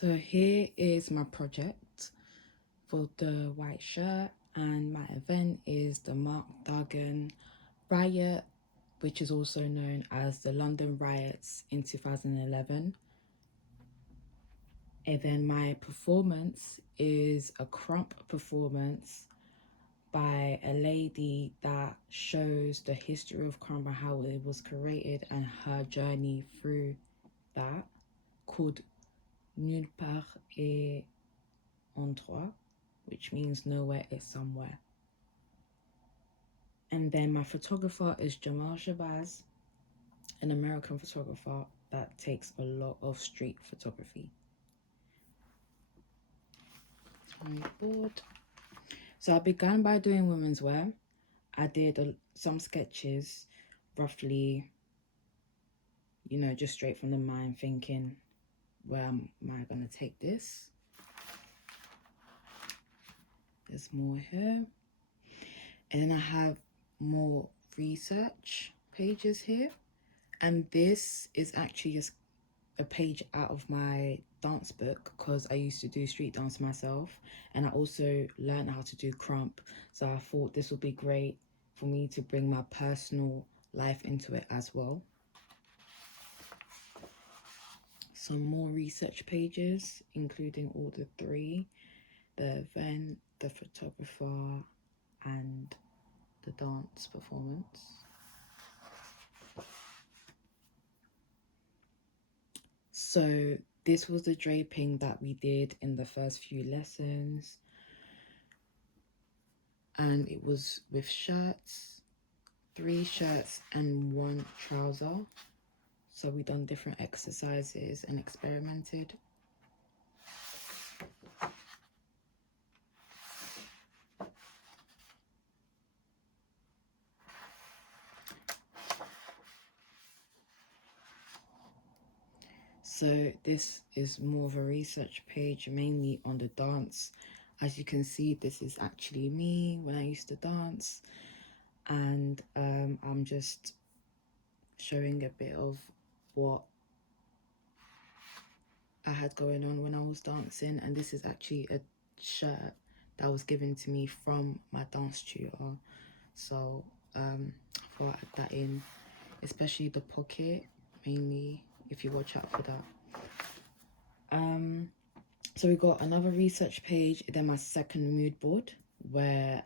So here is my project for the white shirt, and my event is the Mark Dagan riot, which is also known as the London riots in 2011. And then my performance is a crump performance by a lady that shows the history of crump and how it was created and her journey through that, called Nulle part est endroit, which means nowhere is somewhere. And then my photographer is Jamal Shabazz, an American photographer that takes a lot of street photography. My board. So I began by doing women's wear. I did some sketches, roughly, just straight from the mind, thinking, where am I going to take this? There's more here. And then I have more research pages here. And this is actually just a page out of my dance book, because I used to do street dance myself, and I also learned how to do crump. So I thought this would be great for me to bring my personal life into it as well. Some more research pages, including all the three: the event, the photographer, and the dance performance. So this was the draping that we did in the first few lessons. And it was with shirts, 3 shirts and 1 trouser. So we done different exercises and experimented. So this is more of a research page, mainly on the dance. As you can see, this is actually me when I used to dance. And I'm just showing a bit of what I had going on when I was dancing. And this is actually a shirt that was given to me from my dance tutor. So I thought I'd add that in, especially the pocket, mainly, if you watch out for that. So we got another research page, then my second mood board, where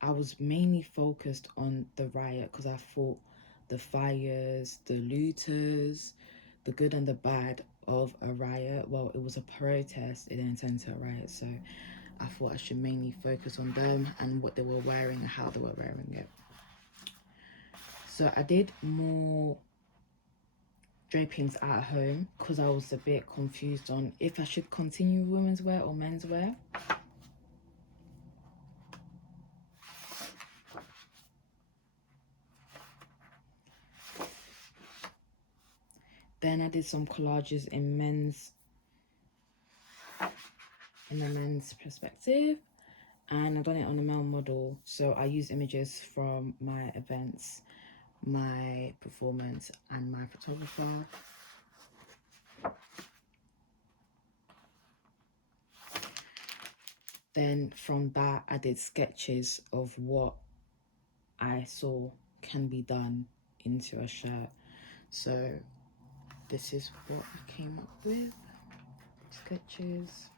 I was mainly focused on the riot, because I thought the fires, the looters, the good and the bad of a riot, well, it was a protest, it didn't turn into a riot, so I thought I should mainly focus on them and what they were wearing and how they were wearing it. So I did more drapings at home because I was a bit confused on if I should continue women's wear or men's wear. Then I did some collages in the men's perspective, and I've done it on a male model. So I use images from my events, my performance, and my photographer. Then from that, I did sketches of what I saw can be done into a shirt. So this is what I came up with, sketches.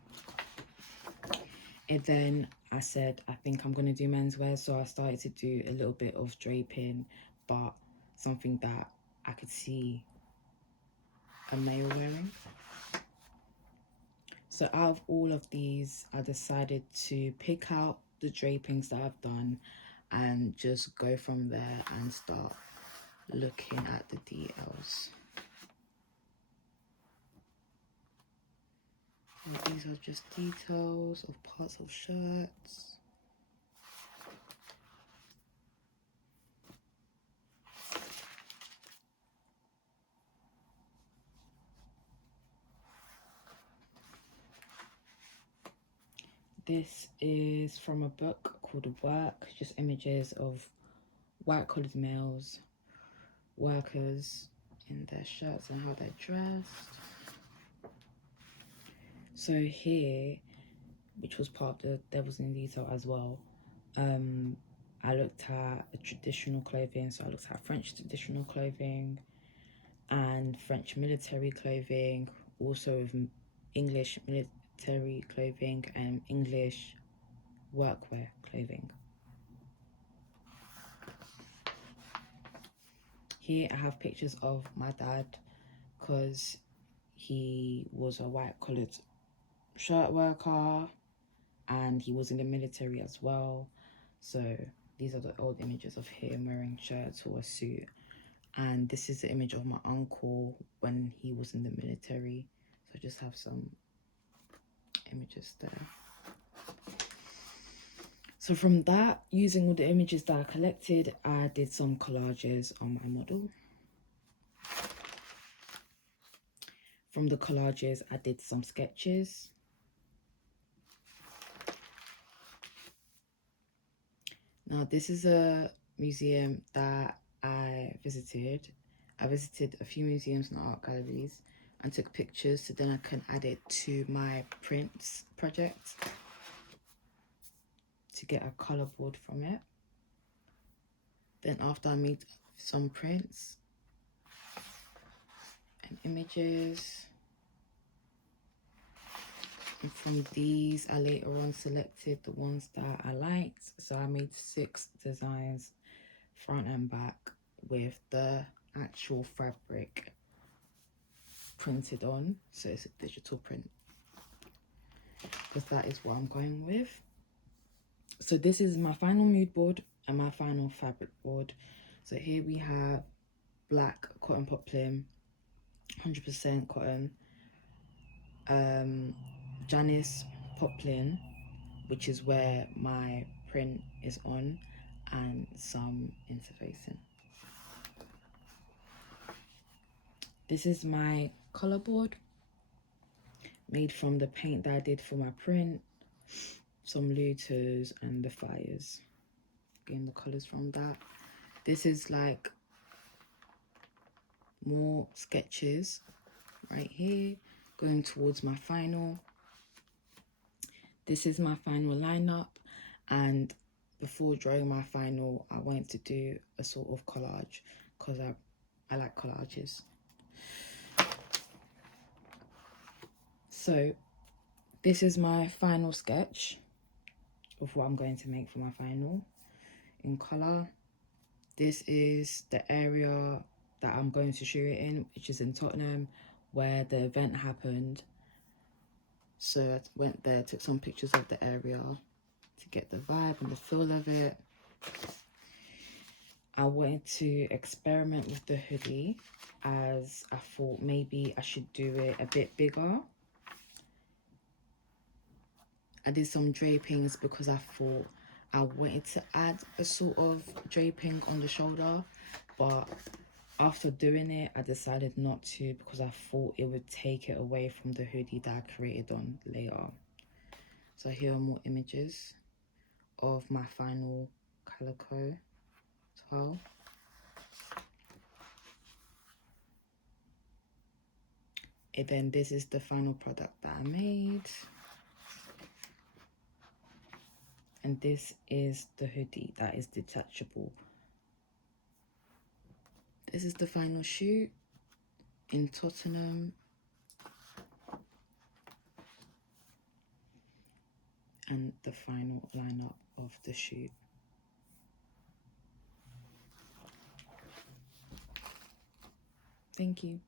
And then I said, I think I'm going to do menswear. So I started to do a little bit of draping, but something that I could see a male wearing. So out of all of these, I decided to pick out the drapings that I've done and just go from there and start looking at the details. So these are just details of parts of shirts. This is from a book called Work, just images of white-collared males, workers in their shirts and how they're dressed. So here, which was part of the Devils in Detail as well, I looked at the traditional clothing. So I looked at French traditional clothing and French military clothing, also with English military clothing and English workwear clothing. Here I have pictures of my dad because he was a white-collared shirt worker and he was in the military as well. So these are the old images of him wearing shirts or a suit. And this is the image of my uncle when he was in the military. So I just have some images there. So from that, using all the images that I collected, I did some collages on my model. From the collages, I did some sketches. Now, this is a museum that I visited. I visited a few museums and art galleries and took pictures so then I can add it to my prints project to get a color board from it. Then after I made some prints and images, and from these I later on selected the ones that I liked. So I made 6 designs front and back with the actual fabric printed on, so it's a digital print because that is what I'm going with. So this is my final mood board and my final fabric board. So here we have black cotton poplin, 100% cotton, Janice poplin, which is where my print is on, and some interfacing. This is my color board made from the paint that I did for my print, some looters and the fires, getting the colors from that. This is like more sketches right here going towards my final. This is my final lineup, and before drawing my final I wanted to do a sort of collage because I like collages. So this is my final sketch of what I'm going to make for my final in color. This is the area that I'm going to shoot it in, which is in Tottenham, where the event happened. So I went there, took some pictures of the area to get the vibe and the feel of it. I wanted to experiment with the hoodie as I thought maybe I should do it a bit bigger. I did some drapings because I thought I wanted to add a sort of draping on the shoulder, but after doing it, I decided not to because I thought it would take it away from the hoodie that I created on later. So here are more images of my final calico towel. And then this is the final product that I made. And this is the hoodie that is detachable. This is the final shoot in Tottenham. And the final lineup of the shoot. Thank you.